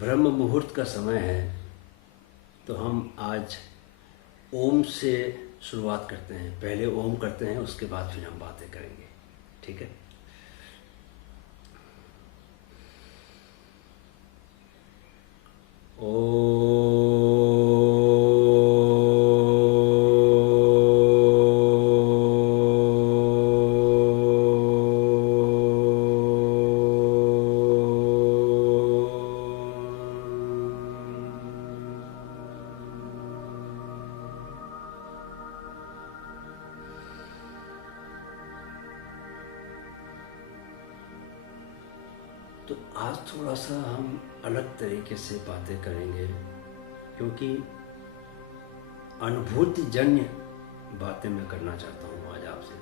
ब्रह्म मुहूर्त का समय है, तो हम आज ओम से शुरुआत करते हैं। पहले ओम करते हैं, उसके बाद फिर हम बातें करेंगे। ठीक है? तो आज थोड़ा सा हम अलग तरीके से बातें करेंगे, क्योंकि अनुभूति जन्य बातें मैं करना चाहता हूँ आज आपसे।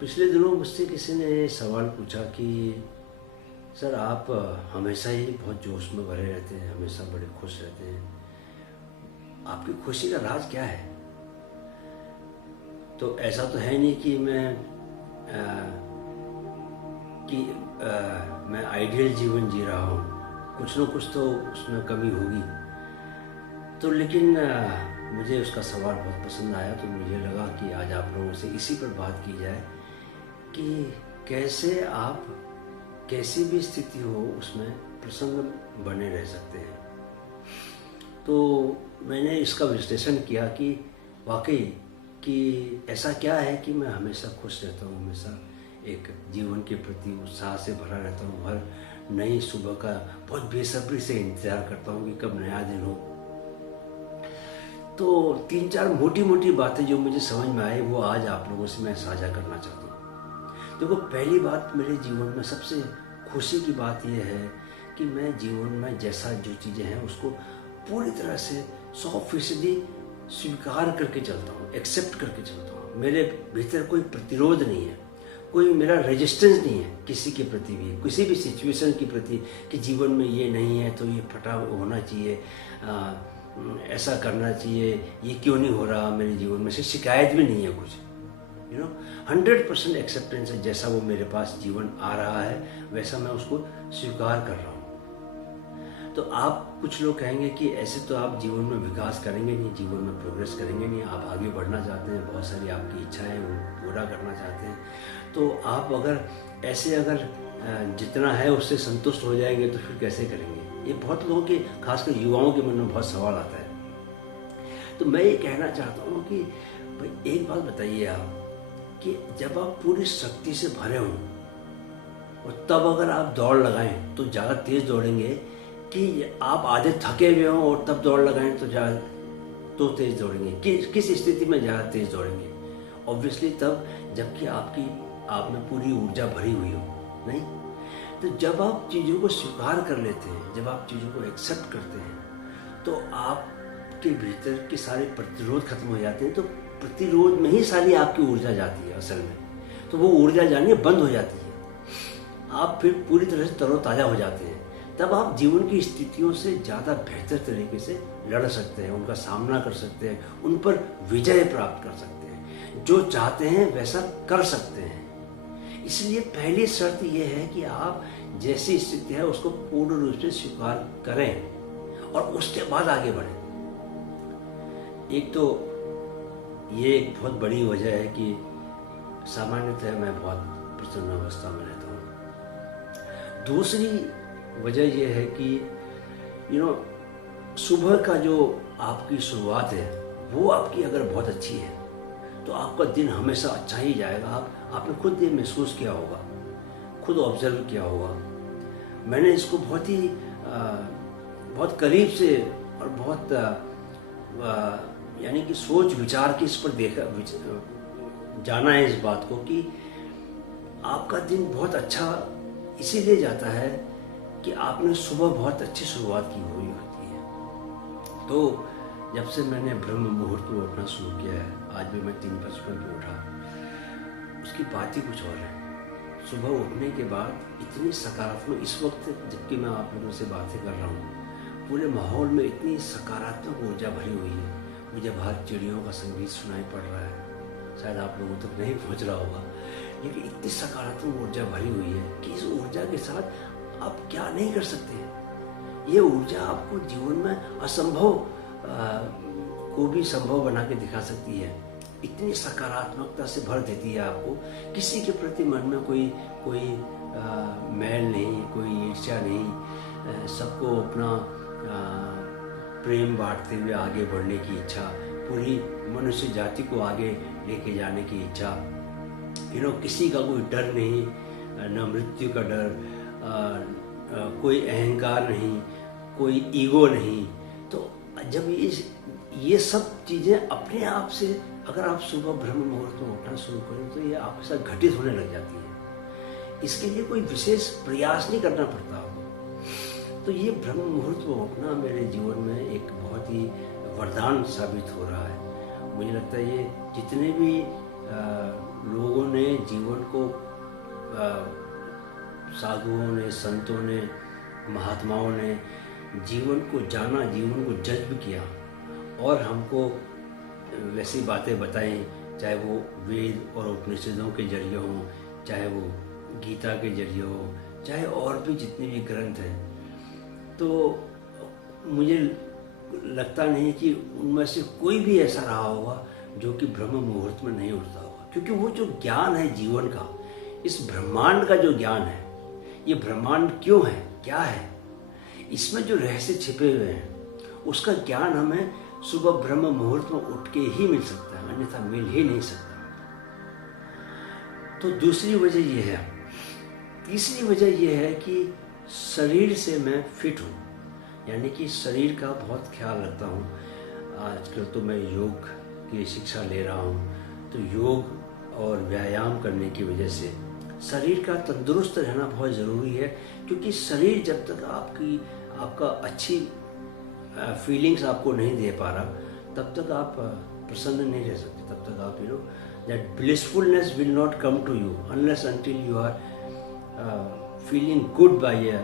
पिछले दिनों मुझसे किसी ने सवाल पूछा कि सर, आप हमेशा ही बहुत जोश में भरे रहते हैं, हमेशा बड़े खुश रहते हैं, आपकी खुशी का राज क्या है? तो ऐसा तो है नहीं कि मैं आइडियल जीवन जी रहा हूँ, कुछ ना कुछ तो उसमें कमी होगी। तो लेकिन मुझे उसका सवाल बहुत पसंद आया, तो मुझे लगा कि आज आप लोगों से इसी पर बात की जाए कि कैसे आप कैसी भी स्थिति हो उसमें प्रसन्न बने रह सकते हैं। तो मैंने इसका विश्लेषण किया कि वाकई कि ऐसा क्या है कि मैं हमेशा खुश रहता हूँ, हमेशा एक जीवन के प्रति उत्साह से भरा रहता हूँ, हर नई सुबह का बहुत बेसब्री से इंतज़ार करता हूँ कि कब नया दिन हो। तो 3-4 मोटी मोटी बातें जो मुझे समझ में आई वो आज आप लोगों से मैं साझा करना चाहता हूँ। देखो, पहली बात, मेरे जीवन में सबसे खुशी की बात यह है कि मैं जीवन में जैसा जो चीज़ें हैं उसको पूरी तरह से 100% स्वीकार करके चलता हूँ, एक्सेप्ट करके चलता हूँ। मेरे भीतर कोई प्रतिरोध नहीं है, कोई मेरा रेजिस्टेंस नहीं है किसी के प्रति भी, किसी भी सिचुएशन के प्रति कि जीवन में ये नहीं है तो ये फटा होना चाहिए, ऐसा करना चाहिए, ये क्यों नहीं हो रहा मेरे जीवन में, से शिकायत भी नहीं है कुछ। 100% एक्सेप्टेंस है। जैसा वो मेरे पास जीवन आ रहा है वैसा मैं उसको स्वीकार कर रहा हूँ। तो आप, कुछ लोग कहेंगे कि ऐसे तो आप जीवन में विकास करेंगे नहीं, जीवन में प्रोग्रेस करेंगे नहीं, आप आगे बढ़ना चाहते हैं, बहुत सारी आपकी इच्छाएं वो पूरा करना चाहते हैं, तो आप अगर जितना है उससे संतुष्ट हो जाएंगे तो फिर कैसे करेंगे? ये बहुत लोगों के, खासकर युवाओं के मन में बहुत सवाल आता है। तो मैं ये कहना चाहता हूँ कि भाई एक बात बताइए आप, कि जब आप पूरी शक्ति से भरे हों और तब अगर आप दौड़ लगाएं तो ज़्यादा तेज दौड़ेंगे, कि आप आधे थके हुए हों और तब दौड़ लगाएं तो तेज दौड़ेंगे? किस स्थिति में ज़्यादा तेज दौड़ेंगे? ऑब्वियसली तब जबकि आप में पूरी ऊर्जा भरी हुई हो, नहीं? तो जब आप चीज़ों को स्वीकार कर लेते हैं, जब आप चीज़ों को एक्सेप्ट करते हैं, तो आपके भीतर के सारे प्रतिरोध खत्म हो जाते हैं। तो प्रतिरोध में ही सारी आपकी ऊर्जा जाती है असल में, तो वो ऊर्जा जानी बंद हो जाती है, आप फिर पूरी तरह से तरोताज़ा हो जाते हैं। तब आप जीवन की स्थितियों से ज़्यादा बेहतर तरीके से लड़ सकते हैं, उनका सामना कर सकते हैं, उन पर विजय प्राप्त कर सकते हैं, जो चाहते हैं वैसा कर सकते हैं। इसलिए पहली शर्त यह है कि आप जैसी स्थिति है उसको पूर्ण रूप से स्वीकार करें और उसके बाद आगे बढ़ें। एक तो ये एक बहुत बड़ी वजह है कि सामान्यतः मैं बहुत प्रसन्न अवस्था में रहता हूँ। दूसरी वजह यह है कि सुबह का जो आपकी शुरुआत है वो आपकी अगर बहुत अच्छी है तो आपका दिन हमेशा अच्छा ही जाएगा। आपने खुद ये महसूस किया होगा, खुद ऑब्जर्व किया होगा। मैंने इसको बहुत करीब से और बहुत यानी कि सोच विचार के इस पर जाना है इस बात को कि आपका दिन बहुत अच्छा इसीलिए जाता है कि आपने सुबह बहुत अच्छी शुरुआत की हुई होती है। तो जब से मैंने ब्रह्म मुहूर्त में उठना शुरू किया है, आज भी मैं 3:55 पे उठा, उसकी बात ही कुछ और है। सुबह उठने के बाद इतनी सकारात्मक, इस वक्त जबकि मैं आप लोगों से बातें कर रहा हूँ, पूरे माहौल में इतनी सकारात्मक ऊर्जा भरी हुई है। मुझे बाहर चिड़ियों का संगीत सुनाई पड़ रहा है, शायद आप लोगों तक नहीं पहुँच रहा होगा, लेकिन इतनी सकारात्मक ऊर्जा भरी हुई है कि इस ऊर्जा के साथ आप क्या नहीं कर सकते हैं। ये ऊर्जा आपको जीवन में असंभव को भी संभव बना के दिखा सकती है। इतनी सकारात्मकता से भर देती है आपको। किसी के प्रति मन में कोई मैल नहीं, कोई ईर्ष्या नहीं, सबको अपना प्रेम बांटते हुए आगे बढ़ने की इच्छा, पूरी मनुष्य जाति को आगे लेके जाने की इच्छा। किसी का कोई डर नहीं, न मृत्यु का डर, कोई अहंकार नहीं, कोई ईगो नहीं। तो जब ये सब चीज़ें अपने आप से अगर आप सुबह ब्रह्म मुहूर्त में उठना शुरू करें तो ये आपके साथ घटित होने लग जाती है। इसके लिए कोई विशेष प्रयास नहीं करना पड़ता आपको। तो ये ब्रह्म मुहूर्त में उठना मेरे जीवन में एक बहुत ही वरदान साबित हो रहा है। मुझे लगता है ये जितने भी लोगों ने जीवन को, साधुओं ने, संतों ने, महात्माओं ने जीवन को जाना, जीवन को जज्ब किया और हमको वैसी बातें बताई, चाहे वो वेद और उपनिषदों के जरिए हों, चाहे वो गीता के जरिए हो, चाहे और भी जितने भी ग्रंथ हैं, तो मुझे लगता नहीं कि उनमें से कोई भी ऐसा रहा होगा जो कि ब्रह्म मुहूर्त में नहीं उठता होगा। क्योंकि वो जो ज्ञान है जीवन का, इस ब्रह्मांड का जो ज्ञान है, ये ब्रह्मांड क्यों है, क्या है, इसमें जो रहस्य छिपे हुए हैं, उसका ज्ञान हमें सुबह ब्रह्म मुहूर्त में उठ के ही मिल सकता है, अन्यथा मिल ही नहीं सकता। तो दूसरी वजह यह है। तीसरी वजह यह है कि शरीर से मैं फिट हूँ, यानी कि शरीर का बहुत ख्याल रखता हूँ। आजकल तो मैं योग की शिक्षा ले रहा हूँ, तो योग और व्यायाम करने की वजह से शरीर का तंदुरुस्त रहना बहुत ज़रूरी है। क्योंकि शरीर जब तक आपका अच्छी फीलिंग्स आपको नहीं दे पा रहा, तब तक आप प्रसन्न नहीं रह सकते, तब तक आप that blissfulness will not come to you unless until you are feeling good by your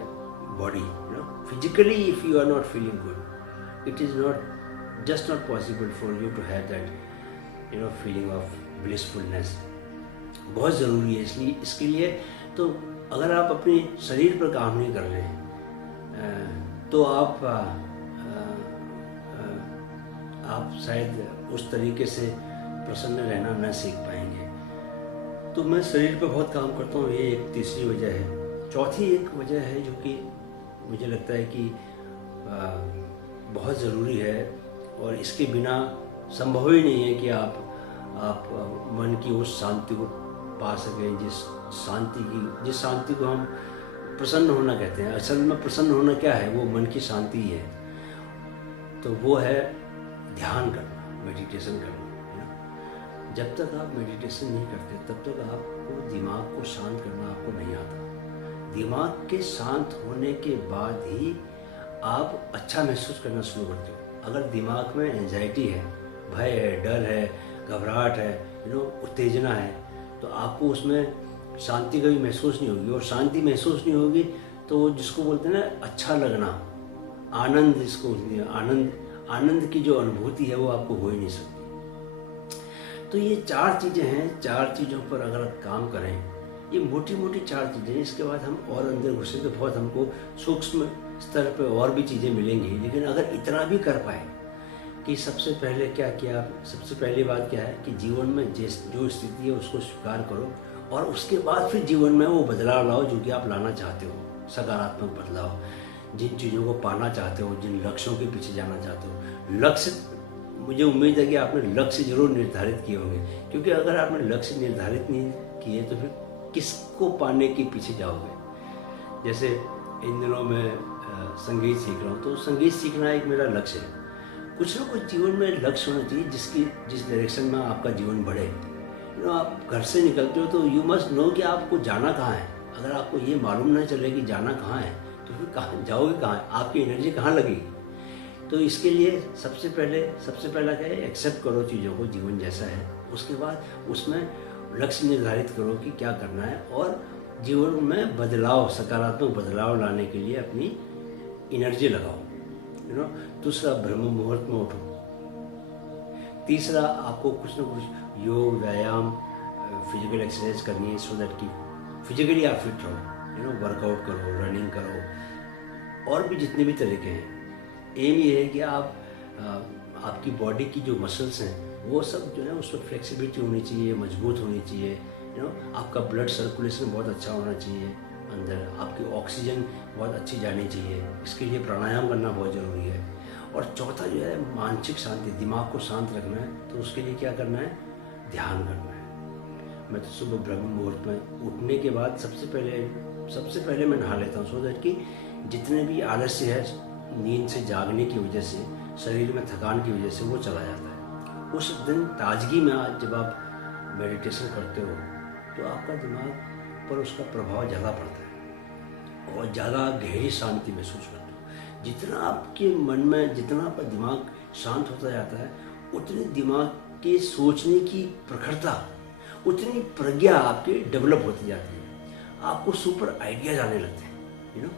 body. Physically, if you are not feeling good, it is not possible for you to have that feeling of blissfulness. बहुत ज़रूरी है। इसलिए इसके लिए तो अगर आप अपने शरीर पर काम नहीं कर रहे हैं तो आप शायद उस तरीके से प्रसन्न रहना न सीख पाएंगे। तो मैं शरीर पर बहुत काम करता हूँ, ये एक तीसरी वजह है। चौथी एक वजह है जो कि मुझे लगता है कि बहुत ज़रूरी है और इसके बिना संभव ही नहीं है कि आप मन की उस शांति को पा सकें, जिस शांति को हम प्रसन्न होना कहते हैं। असल में प्रसन्न होना क्या है, वो मन की शांति है। तो वो है ध्यान करना, मेडिटेशन करना। जब तक आप मेडिटेशन नहीं करते तब तक आपको दिमाग को शांत करना आपको नहीं आता। दिमाग के शांत होने के बाद ही आप अच्छा महसूस करना शुरू करते हो। अगर दिमाग में एंजाइटी है, भय है, डर है, घबराहट है, उत्तेजना है, तो आपको उसमें शांति कभी महसूस नहीं होगी। और शांति महसूस नहीं होगी तो जिसको बोलते हैं ना अच्छा लगना, आनंद, जिसको आनंद की जो अनुभूति है वो आपको हो ही नहीं सकती। तो ये 4 चीज़ें हैं। 4 चीज़ों पर अगर काम करें, ये मोटी मोटी 4 चीज़ें, इसके बाद हम और अंदर घुसे तो बहुत हमको सूक्ष्म स्तर पर और भी चीज़ें मिलेंगी। लेकिन अगर इतना भी कर पाए कि सबसे पहले क्या किया, सबसे पहली बात क्या है कि जीवन में जो स्थिति है उसको स्वीकार करो और उसके बाद फिर जीवन में वो बदलाव लाओ जो कि आप लाना चाहते हो, सकारात्मक बदलाव। जिन चीज़ों को पाना चाहते हो, जिन लक्ष्यों के पीछे जाना चाहते हो, लक्ष्य, मुझे उम्मीद है कि आपने लक्ष्य जरूर निर्धारित किए होंगे। क्योंकि अगर आपने लक्ष्य निर्धारित नहीं किए तो फिर किसको पाने के पीछे जाओगे। जैसे इन दिनों मैं संगीत सीख रहा हूँ, तो संगीत सीखना एक मेरा लक्ष्य है। कुछ ना कुछ जीवन में लक्ष्य होना चाहिए जिस डायरेक्शन में आपका जीवन बढ़े। आप घर से निकलते हो तो यू मस्ट नो कि आपको जाना कहाँ है। अगर आपको ये मालूम नहीं चले कि जाना कहाँ है तो फिर कहाँ जाओगे, कहाँ, आपकी एनर्जी कहाँ लगेगी। तो इसके लिए सबसे पहला क्या है, एक्सेप्ट करो चीज़ों को, जीवन जैसा है। उसके बाद उसमें लक्ष्य निर्धारित करो कि क्या करना है और जीवन में बदलाव, सकारात्मक बदलाव लाने के लिए अपनी एनर्जी लगाओ। दूसरा, ब्रह्म मुहूर्त में उठो। तीसरा, आपको कुछ ना कुछ योग, व्यायाम, फिजिकल एक्सरसाइज करनी है सो दैट कि फिजिकली आप फिट रहो। वर्कआउट करो, रनिंग करो, और भी जितने भी तरीके हैं, एम ये है कि आप आपकी बॉडी की जो मसल्स हैं वो सब जो है उसमें फ्लेक्सिबिलिटी होनी चाहिए, मजबूत होनी चाहिए, आपका ब्लड सर्कुलेशन बहुत अच्छा होना चाहिए, अंदर आपकी ऑक्सीजन बहुत अच्छी जानी चाहिए। इसके लिए प्राणायाम करना बहुत ज़रूरी है। और चौथा जो है मानसिक शांति, दिमाग को शांत रखना है, तो उसके लिए क्या करना है, ध्यान करना है। मैं तो सुबह ब्रह्म मुहूर्त में उठने के बाद सबसे पहले मैं नहा लेता हूँ, सो दैट कि जितने भी आलस्य है नींद से जागने की वजह से, शरीर में थकान की वजह से, वो चला जाता है। उस दिन ताजगी में आज जब आप मेडिटेशन करते हो तो आपका दिमाग पर उसका प्रभाव ज़्यादा पड़ता है और ज़्यादा गहरी शांति महसूस करते हो। जितना आपके मन में, जितना आपका दिमाग शांत होता जाता है, उतने दिमाग के सोचने की प्रखरता, उतनी प्रज्ञा आपके डेवलप होती जाती है, आपको सुपर आइडियाज आने लगते हैं,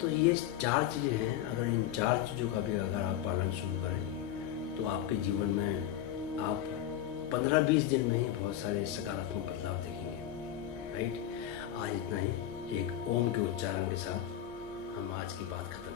तो ये 4 चीज़ें हैं। अगर इन 4 चीज़ों का भी अगर आप पालन शुरू करें तो आपके जीवन में आप 15-20 दिन में ही बहुत सारे सकारात्मक बदलाव देखेंगे। राइट, आज इतना ही। एक ओम के उच्चारण के साथ हम आज की बात खत्म